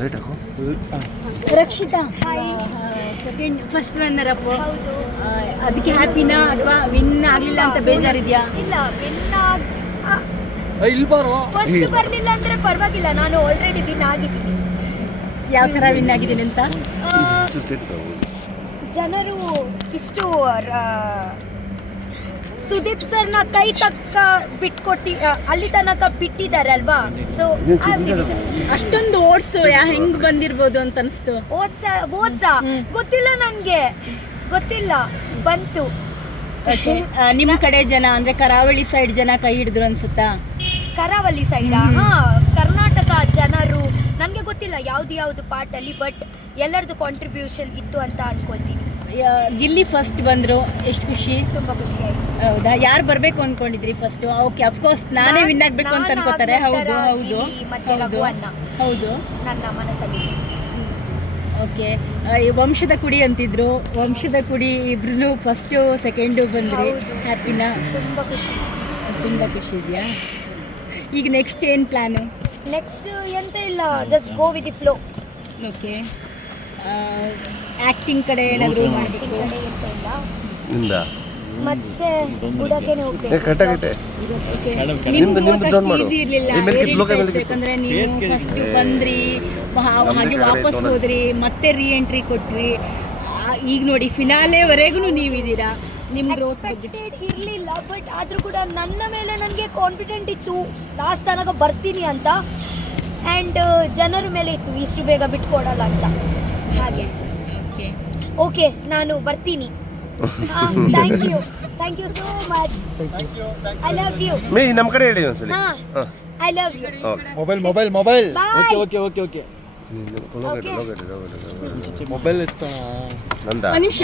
Late ಹಾಕು. Rakshita second first runner up, ಅದಕ್ಕೆ ಹ್ಯಾಪಿನಾ ಅಥವಾ ವಿನ್ ಆಗಲಿಲ್ಲ ಅಂತ ಬೇಜಾರಿದೆಯಾ? ಇಲ್ಲ, ಫಸ್ಟ್ ಬರಲಿಲ್ಲ ಅಂದ್ರೆ ಪರವಾಗಿಲ್ಲ, ನಾನು ಆಲ್ರೆಡಿ ವಿನ್ ಆಗಿದ್ದೀನಿ. ಯಾವ ಥರ ವಿನ್ ಆಗಿದ್ದೀನಿ ಅಂತ? ಜನರು ಇಷ್ಟು ಸುದೀಪ್ ಸರ್ನ ಕೈ ತಕ್ಕ ಬಿಟ್ಕೊಟ್ಟಿ ಅಲ್ಲಿ ತನಕ ಬಿಟ್ಟಿದಾರಲ್ವಾ, ಸೊ ಅಷ್ಟೊಂದು ಓಡ್ಸು ಹೆಂಗ್ ಬಂದಿರ್ಬೋದು ಅಂತ ಅನಿಸ್ತು. ಓದ್ಸ ಗೊತ್ತಿಲ್ಲ, ನನ್ಗೆ ಗೊತ್ತಿಲ್ಲ, ಬಂತು. ನಿಮ್ಮ ಕಡೆ ಜನ ಅಂದ್ರೆ ಕರಾವಳಿ ಸೈಡ್ ಜನ ಕೈ ಹಿಡಿದ್ರು ಅನ್ಸುತ್ತಾ? ಕರಾವಳಿ ಸೈಡ್, ಕರ್ನಾಟಕ ಜನರು ನನಗೆ ಗೊತ್ತಿಲ್ಲ ಯಾವ್ದು ಪಾರ್ಟಲ್ಲಿ, ಬಟ್ ಎಲ್ಲರದ್ದು ಕಾಂಟ್ರಿಬ್ಯೂಷನ್ ಇತ್ತು ಅಂತ ಅನ್ಕೊಳ್ತೀನಿ. ಗಿಲ್ಲಿ ಫಸ್ಟ್ ಬಂದ್ರು, ಎಷ್ಟು ಖುಷಿ? ತುಂಬಾ ಖುಷಿ ಆಯ್ತು. ಹೌದಾ? ಯಾರು ಬರ್ಬೇಕು ಅನ್ಕೊಂಡಿದ್ರಿ ಫಸ್ಟ್? ಓಕೆ, ಅಫ್ಕೋರ್ಸ್ ನಾನೇ ವಿನ್ ಆಗ್ಬೇಕು ಅಂತ ಅನ್ಕೋತಾರೆ. ಹೌದು ಹೌದು ಹೌದು, ನನ್ನ ಮನಸ್ಸಲ್ಲಿ. ಓಕೆ, ವಂಶದ ಕುಡಿ ಅಂತಿದ್ರು, ವಂಶದ ಕುಡಿ ಇಬ್ರು ಫಸ್ಟು ಸೆಕೆಂಡು ಬಂದ್ರಿ. ಹ್ಯಾಪಿನಾ? ತುಂಬ ಖುಷಿ ಇದೆಯಾ? ಈಗ ನೆಕ್ಸ್ಟ್ ಏನು ಪ್ಲ್ಯಾನು? ನೆಕ್ಸ್ಟ್ ಎಂತ ಇಲ್ಲ, just go with the flow. Okay, acting ಕಡೆ ಏನಾದರೂ ಮಾಡಬೇಕು? ಮತ್ತೆ ಬುಡಕೇನೆ ಹೋಗ್ಬೇಕು. ಈಸಿ ಇರಲಿಲ್ಲ, ಯಾಕಂದರೆ ನೀವು ಫಸ್ಟ್ ಬಂದ್ರಿ, ಹಾಗೆ ವಾಪಸ್ ಹೋದ್ರಿ, ಮತ್ತೆ ರೀ ಎಂಟ್ರಿ ಕೊಟ್ರಿ. ಈಗ ನೋಡಿ ಫಿನಾಲೆವರೆಗೂ ನೀವಿದ್ದೀರಾ. ನಿಮ್ಮ ಗ್ರೋತ್ ಇರಲಿಲ್ಲ, ಬಟ್ ಆದರೂ ಕೂಡ ನನ್ನ ಮೇಲೆ ನನಗೆ ಕಾನ್ಫಿಡೆಂಟ್ ಇತ್ತು ಲಾಸ್ಟ್ ತನಕ ಬರ್ತೀನಿ ಅಂತ, ಆ್ಯಂಡ್ ಜನರ ಮೇಲೆ ಇತ್ತು ಇಷ್ಟು ಬೇಗ ಬಿಟ್ಕೊಡಲ್ಲ ಅಂತ. ಹಾಗೆ ಓಕೆ, ನಾನು ಬರ್ತೀನಿ. Thank you so much. I love you. ನಮ್ಮ ಕಡೆ ಹೇಳಿ ಒಂದ್ಸಲಿ. I love you. Mobile okay. Mobile ಇತ್ತು ನಿಮಿಷ.